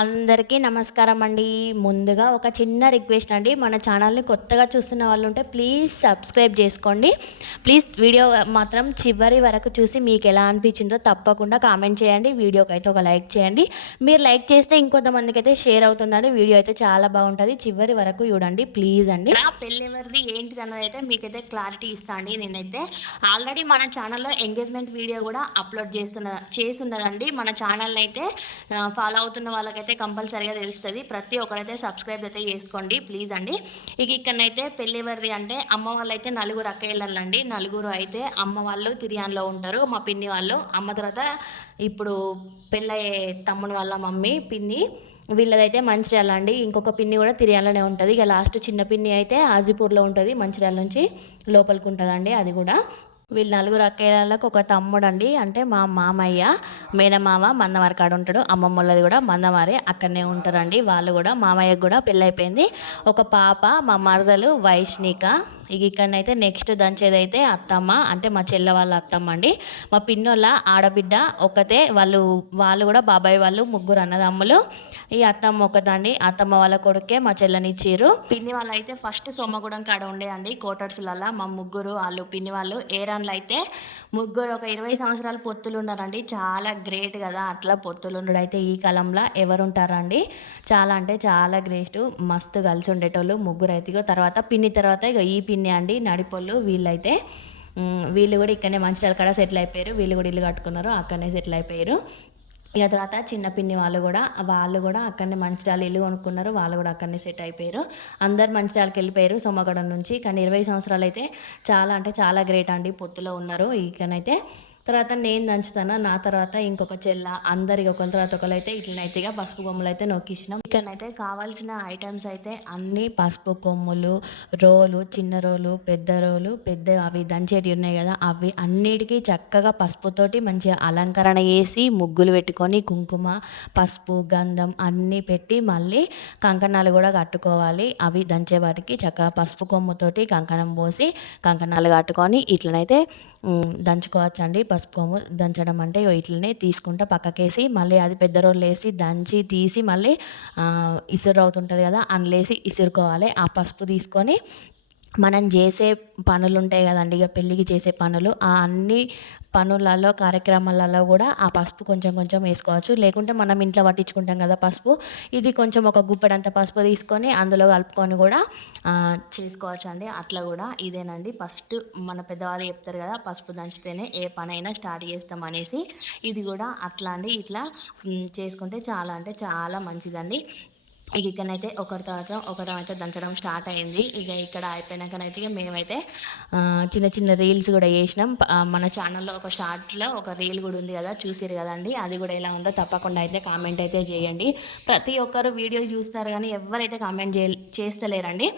అందరికీ నమస్కారం అండి. ముందుగా ఒక చిన్న రిక్వెస్ట్ అండి. మన ఛానల్ని కొత్తగా చూస్తున్న వాళ్ళు ఉంటే ప్లీజ్ సబ్స్క్రైబ్ చేసుకోండి. ప్లీజ్ వీడియో మాత్రం చివరి వరకు చూసి మీకు ఎలా అనిపించిందో తప్పకుండా కామెంట్ చేయండి. వీడియోకి అయితే ఒక లైక్ చేయండి. మీరు లైక్ చేస్తే ఇంకొంతమందికి అయితే షేర్ అవుతుందండి. వీడియో అయితే చాలా బాగుంటుంది. చివరి వరకు చూడండి ప్లీజ్ అండి. నా పెళ్ళి ఎవరిది ఏంటిది అన్నది అయితే మీకైతే క్లారిటీ ఇస్తా అండి నేనైతే. ఆల్రెడీ మన ఛానల్లో ఎంగేజ్మెంట్ వీడియో కూడా అప్లోడ్ చేస్తున్న చేస్తున్నదండి మన ఛానల్ అయితే ఫాలో అవుతున్న వాళ్ళకైతే కంపల్సరీగా తెలుస్తుంది. ప్రతి ఒక్కరైతే సబ్స్క్రైబ్ అయితే చేసుకోండి. ప్లీజ్ అండి. ఇక ఇక్కడనైతే పెళ్ళి అంటే అమ్మ వాళ్ళు అయితే నలుగురు అక్కయ్యలండి నలుగురు అయితే అమ్మ వాళ్ళు తిరియాన్లో ఉంటారు. మా పిన్ని వాళ్ళు. అమ్మ తర్వాత ఇప్పుడు పెళ్ళయ్యే తమ్ముని వాళ్ళ మమ్మీ పిన్ని వీళ్ళదైతే మంచిర్యాల అండి. ఇంకొక పిన్ని కూడా తిరియాలనే ఉంటుంది. ఇక లాస్ట్ చిన్న పిన్ని అయితే ఆజిపూర్లో ఉంటుంది. మంచిర్యాల నుంచి లోపలికి ఉంటుందండి అది కూడా. వీళ్ళు నలుగురు అక్కయ్యలకు ఒక తమ్ముడు అండి అంటే మా మామయ్య మేనమామ మందవారి కాడ ఉంటాడు. అమ్మమ్మలది కూడా మందవారి అక్కడనే ఉంటారండి. వాళ్ళు కూడా మామయ్యకు కూడా పెళ్ళైపోయింది. ఒక పాప మా మరదలు వైష్ణిక. ఇక ఇక్కడనైతే నెక్స్ట్ దంచేదైతే అత్తమ్మ అంటే మా చెల్ల వాళ్ళ అత్తమ్మ అండి. మా పిన్నోళ్ళ ఆడబిడ్డ ఒకతే వాళ్ళు వాళ్ళు కూడా బాబాయ్ వాళ్ళు ముగ్గురు అన్నదమ్ములు. ఈ అత్తమ్మ ఒకదండి అత్తమ్మ వాళ్ళ కొడుకే మా చెల్లెని ఇచ్చిర్రు. పిన్ని వాళ్ళు అయితే ఫస్ట్ సోమగూడెం కాడ ఉండే అండి కోటర్స్లలో మా ముగ్గురు వాళ్ళు పిన్ని వాళ్ళు ఏరాన్లు అయితే ముగ్గురు ఒక ఇరవై సంవత్సరాలు పొత్తులు ఉన్నారండి. చాలా గ్రేట్ కదా అట్లా పొత్తులు ఉండడు అయితే ఈ కాలంలో ఎవరుంటారండి? చాలా అంటే చాలా గ్రేట్. మస్తు కలిసి ఉండేటోళ్ళు ముగ్గురు అయితే తర్వాత పిన్ని తర్వాత ఇక ఈ పిన్ని అండి నడిపోళ్ళు వీళ్ళైతే. వీళ్ళు కూడా ఇక్కడనే మంచిర్యాల కాడ సెటిల్ అయిపోయారు. వీళ్ళు కూడా ఇల్లు కట్టుకున్నారు అక్కడనే సెటిల్ అయిపోయారు. ఇక తర్వాత చిన్న పిన్ని వాళ్ళు కూడా వాళ్ళు కూడా అక్కడనే మంచిర్యాల ఇల్లు కొనుక్కున్నారు. వాళ్ళు కూడా అక్కడనే సెట్ అయిపోయారు. అందరు మంచిర్యాలకి వెళ్ళిపోయారు సోమగడం నుంచి. కానీ ఇరవై సంవత్సరాలు అయితే చాలా అంటే చాలా గ్రేట్ అండి. పొత్తులో ఉన్నారు. ఇకనైతే తర్వాత నేను దంచుతాను నా తర్వాత ఇంకొక చెల్ల అందరికి ఒకరి తర్వాత ఒకరు అయితే ఇట్లనైతే ఇక పసుపు కొమ్ములు అయితే నొక్కిచ్చినాం. ఇక్కడనైతే కావాల్సిన ఐటమ్స్ అయితే అన్ని పసుపు కొమ్ములు రోలు చిన్న రోలు పెద్ద రోలు పెద్ద అవి దంచేటివి ఉన్నాయి కదా అవి అన్నిటికీ చక్కగా పసుపుతోటి మంచిగా అలంకరణ చేసి ముగ్గులు పెట్టుకొని కుంకుమ పసుపు గంధం అన్నీ పెట్టి మళ్ళీ కంకణాలు కూడా కట్టుకోవాలి. అవి దంచే వాటికి చక్కగా పసుపు కొమ్ముతోటి కంకణం పోసి కంకణాలు కట్టుకొని ఇట్లనైతే దంచుకోవచ్చండి. అండి పసుపు కొమ్ము దంచడం అంటే ఇట్లనే తీసుకుంటా పక్కకేసి మళ్ళీ అది పెద్ద రోలు వేసి దంచి తీసి మళ్ళీ ఇసురు అవుతుంటుంది కదా అందులో వేసి ఇసురుకోవాలి. ఆ పసుపు తీసుకొని మనం చేసే పనులు ఉంటాయి కదండి ఇక పెళ్ళికి చేసే పనులు ఆ అన్ని పనులలో కార్యక్రమాలలో కూడా ఆ పసుపు కొంచెం కొంచెం వేసుకోవచ్చు. లేకుంటే మనం ఇంట్లో పట్టించుకుంటాం కదా పసుపు ఇది కొంచెం ఒక గుప్పెడంత పసుపు తీసుకొని అందులో కలుపుకొని కూడా చేసుకోవచ్చు అండి. అట్లా కూడా ఇదేనండి. ఫస్ట్ మన పెద్దవాళ్ళు చెప్తారు కదా పసుపు దంచితేనే ఏ పనైనా స్టార్ట్ చేస్తాం అనేసి. ఇది కూడా అట్లా అండి. ఇట్లా చేసుకుంటే చాలా అంటే చాలా మంచిదండి. ఇక ఇక్కడనైతే ఒకరి తర్వాత ఒకరం అయితే దంచడం స్టార్ట్ అయింది. ఇక ఇక్కడ అయిపోయినాకనైతే ఇక మేమైతే చిన్న చిన్న రీల్స్ కూడా చేసినాం. మన ఛానల్లో ఒక షార్ట్లో ఒక రీల్ కూడా ఉంది కదా చూసిరు కదండి. అది కూడా ఎలా ఉందో తప్పకుండా అయితే కామెంట్ అయితే చేయండి. ప్రతి ఒక్కరు వీడియో చూస్తారు కానీ ఎవరైతే కామెంట్ చే చేస్తలేరండి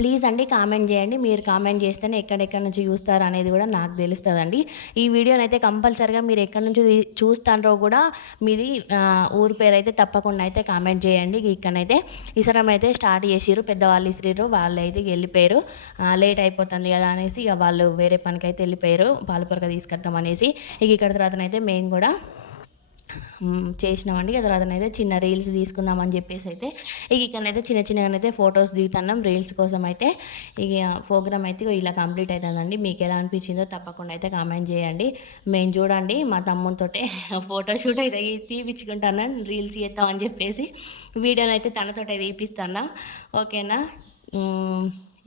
ప్లీజ్ అండి కామెంట్ చేయండి. మీరు కామెంట్ చేస్తేనే ఎక్కడెక్కడి నుంచి చూస్తారు అనేది కూడా నాకు తెలుస్తుందండి. ఈ వీడియోని అయితే కంపల్సరిగా మీరు ఎక్కడి నుంచి చూస్తారో కూడా మీది ఊరి పేరు అయితే తప్పకుండా అయితే కామెంట్ చేయండి. ఇక్కడైతే ఇసరం అయితే స్టార్ట్ చేసిర్రు. పెద్దవాళ్ళు ఇసిరిరు వాళ్ళు అయితే వెళ్ళిపోయారు. లేట్ అయిపోతుంది కదా అనేసి ఇక వాళ్ళు వేరే పనికైతే వెళ్ళిపోయారు. పాలపొరక తీసుకొద్దాం అనేసి ఇక ఇక్కడ తర్వాతనైతే మేము కూడా చేసినామండి. ఇక అయితే చిన్న రీల్స్ తీసుకుందామని చెప్పేసి అయితే ఇక ఇక్కడనైతే చిన్న చిన్నగానైతే ఫొటోస్ దిగుతున్నాం. రీల్స్ కోసం అయితే ఇక ప్రోగ్రామ్ అయితే ఇగో ఇలా కంప్లీట్ అవుతుందండి మీకు ఎలా అనిపించిందో తప్పకుండా అయితే కామెంట్ చేయండి. మేము చూడండి మా తమ్ముతో ఫోటో షూట్ అయితే తీపించుకుంటాను రీల్స్ చేద్దామని చెప్పేసి వీడియోని అయితే తనతో అయితే తీపిస్తాను. ఓకేనా?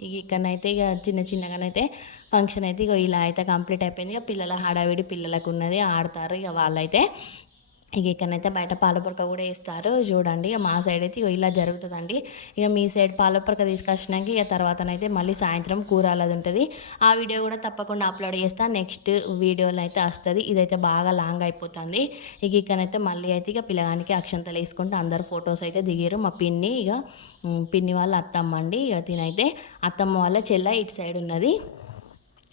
ఇక ఇక్కడనైతే ఇక చిన్న చిన్నగానైతే ఫంక్షన్ అయితే ఇక ఇలా అయితే కంప్లీట్ అయిపోయింది. ఇక పిల్లల హడావిడి పిల్లలకు ఉన్నది ఆడతారు ఇక వాళ్ళైతే. ఇక ఇక్కడనైతే బయట పాలపొరక కూడా వేస్తారు. చూడండి ఇక మా సైడ్ అయితే ఇలా జరుగుతుందండి. ఇక మీ సైడ్ పాలపొరక తీసుకొచ్చినాక ఇక తర్వాతనైతే మళ్ళీ సాయంత్రం కూర అలాది ఉంటుంది. ఆ వీడియో కూడా తప్పకుండా అప్లోడ్ చేస్తా. నెక్స్ట్ వీడియోలో అయితే వస్తుంది. ఇదైతే బాగా లాంగ్ అయిపోతుంది. ఇక ఇక్కడనైతే మళ్ళీ అయితే ఇక పిల్లగానికి అక్షంతలు వేసుకుంటూ అందరు ఫొటోస్ అయితే దిగారు. మా పిన్ని ఇక పిన్ని వాళ్ళ అత్తమ్మ అండి. ఇక తినైతే అత్తమ్మ వాళ్ళ చెల్ల ఇటు సైడ్ ఉన్నది.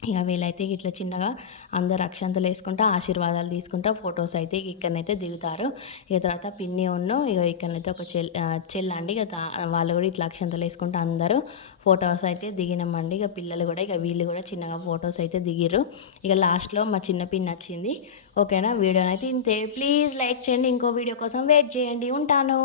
ఇక వీళ్ళైతే ఇట్లా చిన్నగా అందరు అక్షంతలు వేసుకుంటా ఆశీర్వాదాలు తీసుకుంటా ఫొటోస్ అయితే ఇక్కడనైతే దిగుతారు. ఇక తర్వాత పిన్ని ఉన్న ఇక ఇక్కడనైతే ఒక చెల్ చెల్లండి. ఇక వాళ్ళు కూడా ఇట్లా అక్షంతలు వేసుకుంటా అందరూ ఫొటోస్ అయితే దిగినామండి. ఇక పిల్లలు కూడా ఇక వీళ్ళు కూడా చిన్నగా ఫొటోస్ అయితే దిగిరు ఇక లాస్ట్లో మా చిన్న పిన్ని వచ్చింది ఓకేనా? వీడియోనైతే ఇంతే. ప్లీజ్ లైక్ చేయండి. ఇంకో వీడియో కోసం వెయిట్ చేయండి. ఉంటాను.